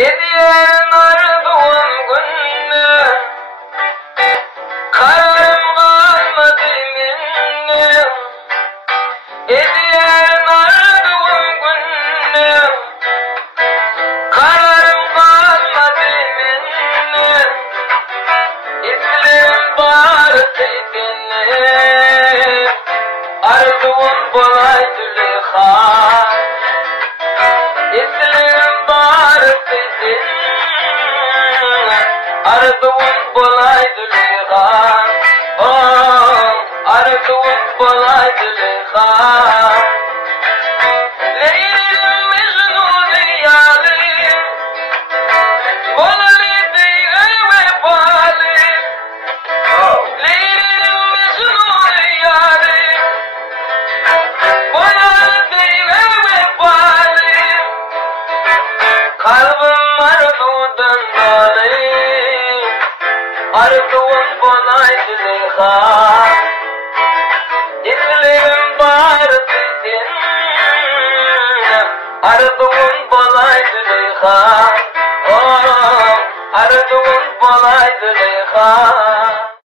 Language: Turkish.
Ediyen arduğum günne kararım kalmadı minne. Ediyen arduğum günne kararım kalmadı minne. İslim var seydinne arduğum bolaydı lihan. İslim var seydinne arduğum bolaydı lihan. Oh, arduğum bolaydı lihan. Leylim Mecnun yalim bolaydı ve balim. Leylim Mecnun yalim bolaydı ve balim. Kalbim arzudan dolu, arzuum bolaydı lihan. İslim var seydinne arzuum bolaydı lihan. Oh, arzuum bolaydı lihan.